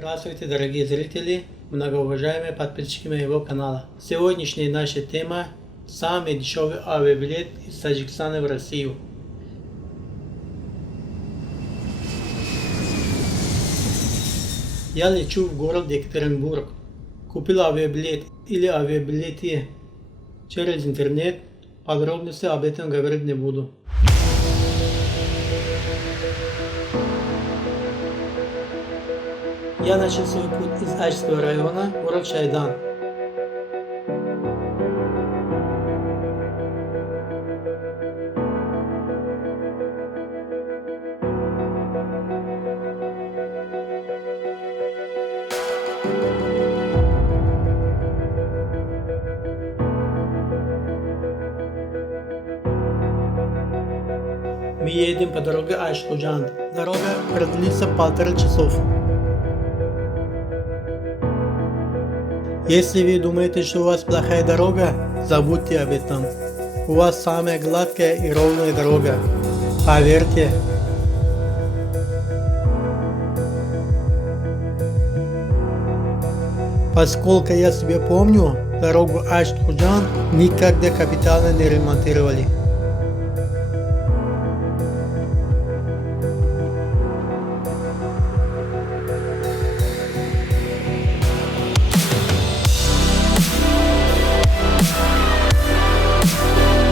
Здравствуйте, дорогие зрители, многоуважаемые подписчики моего канала. Сегодняшняя наша тема – самый дешевый авиабилет из Таджикистана в Россию. Я лечу в город Екатеринбург. Купил авиабилет или авиабилеты через интернет. Подробности об этом говорить не буду. Я начал свой путь из Ачского района, город Шайдан. Мы едем по дороге Аш-Худжанд. Дорога продлится 1,5 часа. Если вы думаете, что у вас плохая дорога, забудьте об этом. У вас самая гладкая и ровная дорога. Поверьте. Поскольку я себе помню, дорогу Аш-Худжанд никогда капитально не ремонтировали.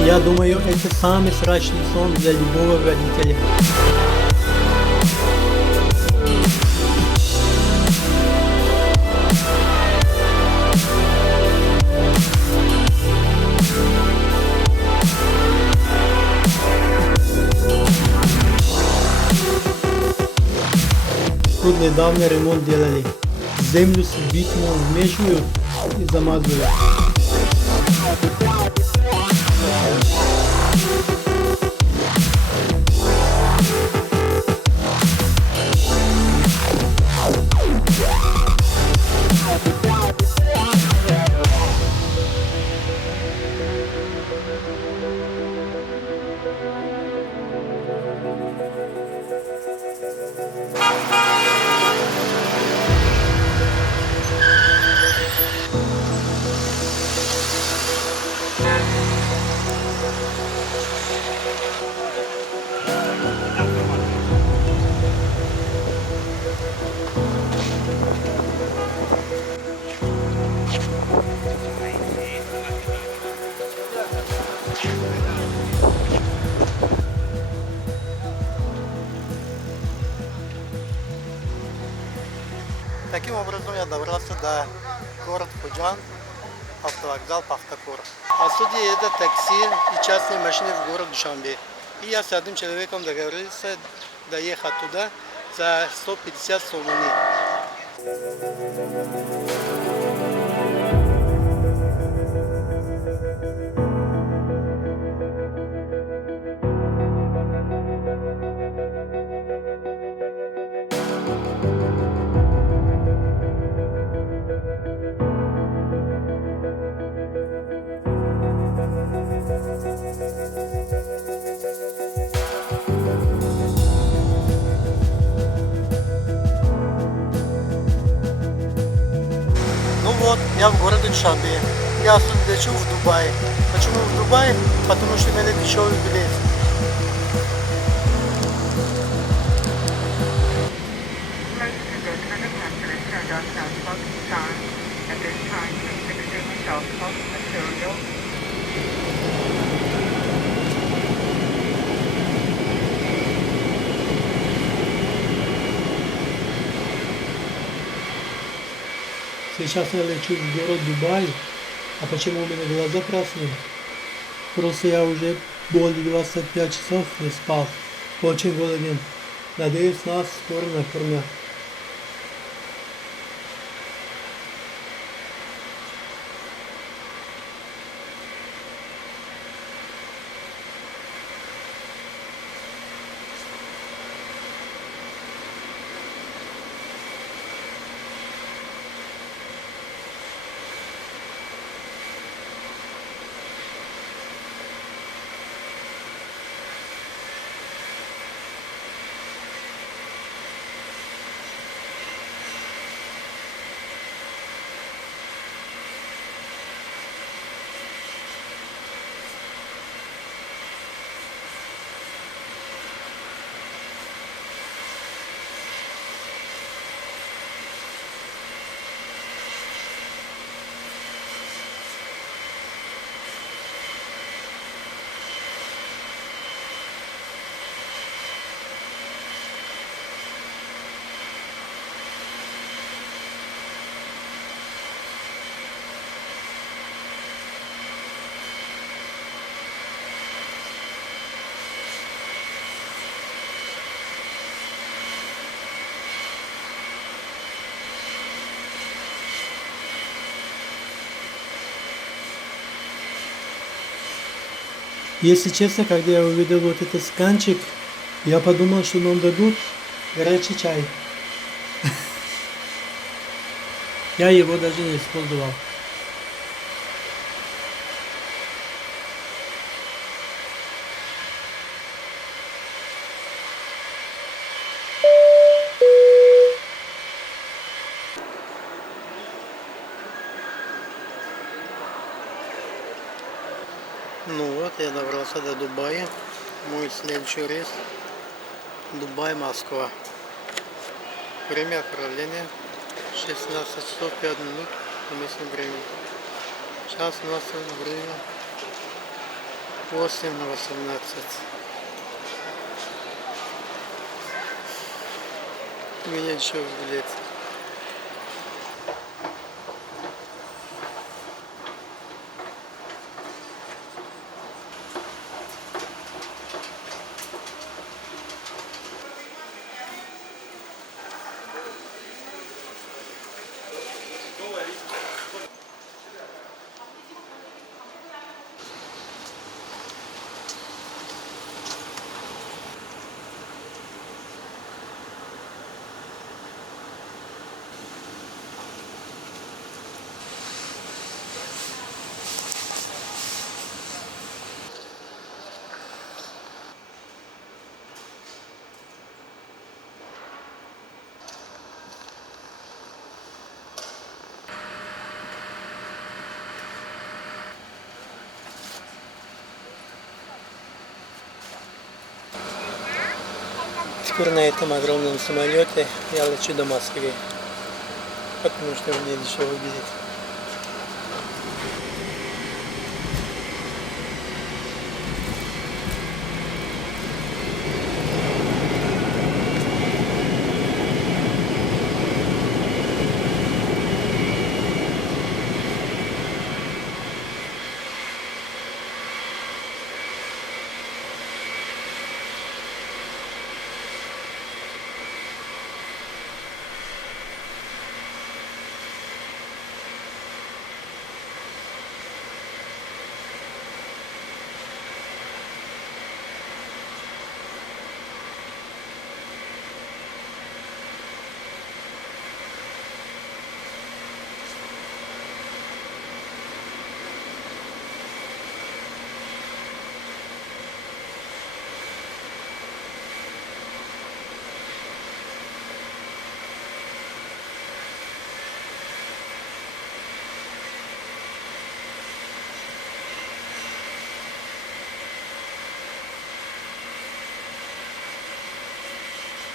Я думаю, это самый страшный сон для любого водителя. Тут недавно ремонт делали. Землю с битумом вмешивают и замазывают. Таким образом я добрался до города Худжанд, автовокзал Пахтакор. Отсюда едет такси и частные машины в город Душанбе. И я с одним человеком договорился доехать туда за 150 сомони. Ну вот, я в городе Душанбе. Я отсюда лечу в Дубай. Почему в Дубай? Потому что у меня дешевый билет. Сейчас я лечу в город Дубай. А почему у меня глаза красные? Просто я уже более 25 часов не спал. Очень голоден. Надеюсь, нас скоро накормят. Если честно, когда я увидел вот этот сканчик, я подумал, что нам дадут горячий чай. Я его даже не использовал. Ну вот, я добрался до Дубая. Мой следующий рейс Дубай-Москва. Время отправления 16 часов 5 минут по местному времени. Сейчас у нас время 8:18. У меня еще билет. Теперь на этом огромном самолете я лечу до Москвы, потому что мне дешевый билет.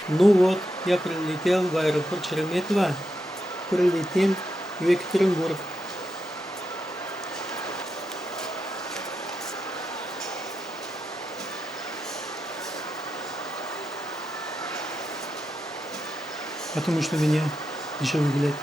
Ну вот, я прилетел в аэропорт Шереметьево, прилетим в Екатеринбург. Потому что у меня дешевый билет.